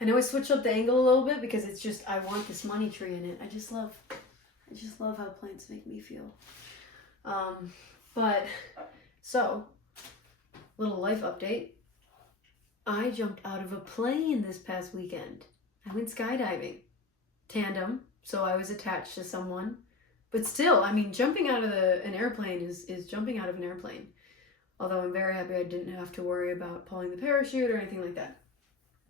I know I switched up the angle a little bit because it's just, I want this money tree in it. I just love how plants make me feel. But, so, little life update. I jumped out of a plane this past weekend. I went skydiving. Tandem, so I was attached to someone. But still, I mean, jumping out of an airplane is jumping out of an airplane. Although I'm very happy I didn't have to worry about pulling the parachute or anything like that.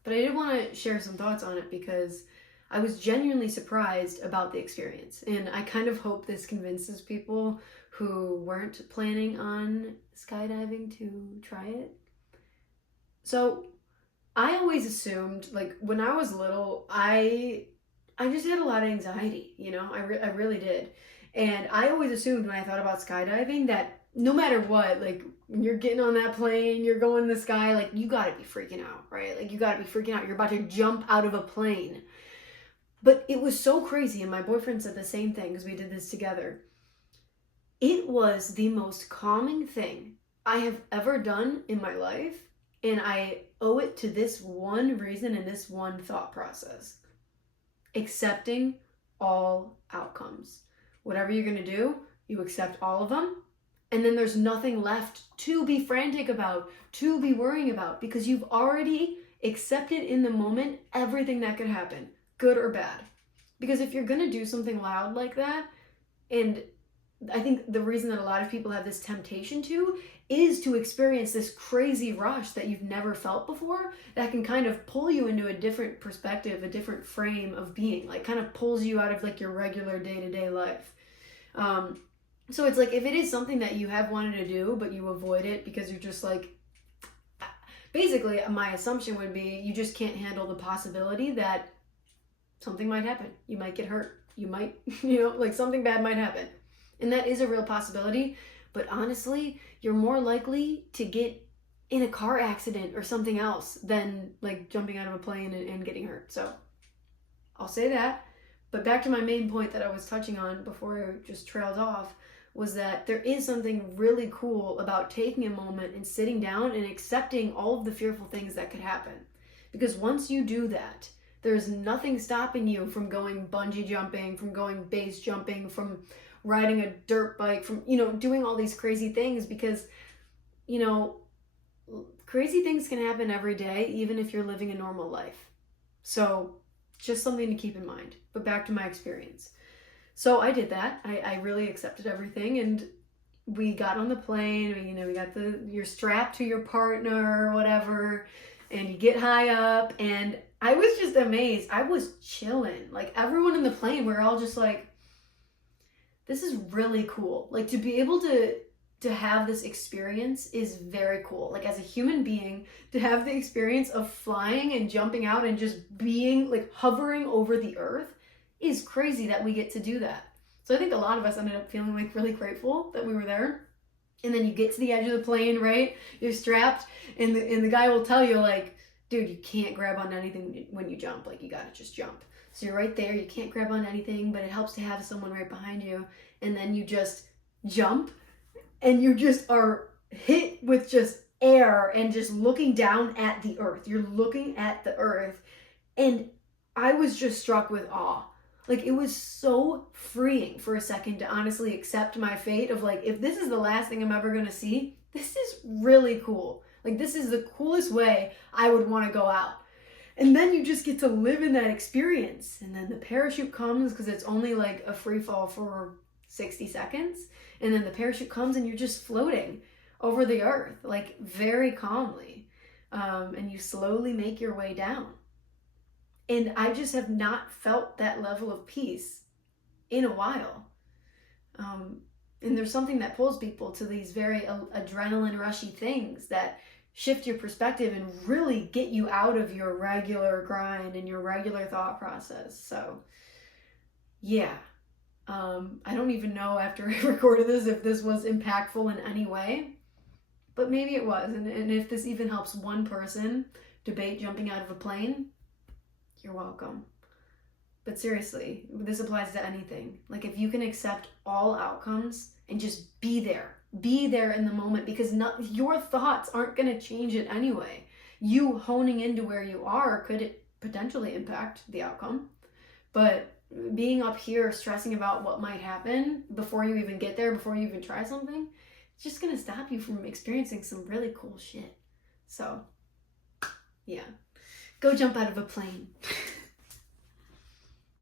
But I did want to share some thoughts on it because I was genuinely surprised about the experience. And I kind of hope this convinces people who weren't planning on skydiving to try it. So I always assumed, like when I was little, I just had a lot of anxiety, you know, I really did. And I always assumed when I thought about skydiving that no matter what, like when you're getting on that plane, you're going in the sky, like you gotta be freaking out, right? Like you gotta be freaking out. You're about to jump out of a plane. But it was so crazy, and my boyfriend said the same thing because we did this together. It was the most calming thing I have ever done in my life, and I owe it to this one reason and this one thought process. Accepting all outcomes. Whatever you're gonna do, you accept all of them, and then there's nothing left to be frantic about, to be worrying about, because you've already accepted in the moment everything that could happen, good or bad. Because if you're gonna do something loud like that, and I think the reason that a lot of people have this temptation to is to experience this crazy rush that you've never felt before, that can kind of pull you into a different perspective, a different frame of being, like kind of pulls you out of like your regular day-to-day life. So it's like, if it is something that you have wanted to do, but you avoid it because you're just like, basically my assumption would be you just can't handle the possibility that something might happen. You might get hurt. You might, like something bad might happen. And that is a real possibility. But honestly, you're more likely to get in a car accident or something else than like jumping out of a plane and getting hurt. So I'll say that. But back to my main point that I was touching on before I just trailed off, was that there is something really cool about taking a moment and sitting down and accepting all of the fearful things that could happen. Because once you do that, there's nothing stopping you from going bungee jumping, from going base jumping, from riding a dirt bike, from, doing all these crazy things, because, crazy things can happen every day, even if you're living a normal life. So just something to keep in mind. But back to my experience. So I did that. I really accepted everything, and we got on the plane. We got you're strapped to your partner or whatever, and you get high up, and I was just amazed. I was chilling. Like everyone in the plane, we're all just like, this is really cool. Like to be able to have this experience is very cool. Like as a human being, to have the experience of flying and jumping out and just being like hovering over the earth is crazy that we get to do that. So I think a lot of us ended up feeling like really grateful that we were there. And then you get to the edge of the plane, right? You're strapped, and the guy will tell you like, dude, you can't grab on anything when you jump. Like you gotta just jump. So you're right there, you can't grab on anything, but it helps to have someone right behind you. And then you just jump, and you just are hit with just air and just looking down at the earth. You're looking at the earth. And I was just struck with awe. Like it was so freeing for a second to honestly accept my fate of like, if this is the last thing I'm ever gonna see, this is really cool. Like this is the coolest way I would want to go out. And then you just get to live in that experience. And then the parachute comes, because it's only like a free fall for 60 seconds. And then the parachute comes and you're just floating over the earth, like very calmly. And you slowly make your way down. And I just have not felt that level of peace in a while. And there's something that pulls people to these very adrenaline rushy things that shift your perspective and really get you out of your regular grind and your regular thought process. So yeah, I don't even know after I recorded this if this was impactful in any way, but maybe it was. And if this even helps one person debate jumping out of a plane, you're welcome. But seriously, this applies to anything. Like if you can accept all outcomes and just be there in the moment, because your thoughts aren't going to change it anyway. You honing into where you are could potentially impact the outcome. But being up here stressing about what might happen before you even get there, before you even try something, it's just going to stop you from experiencing some really cool shit. So, yeah. Go jump out of a plane.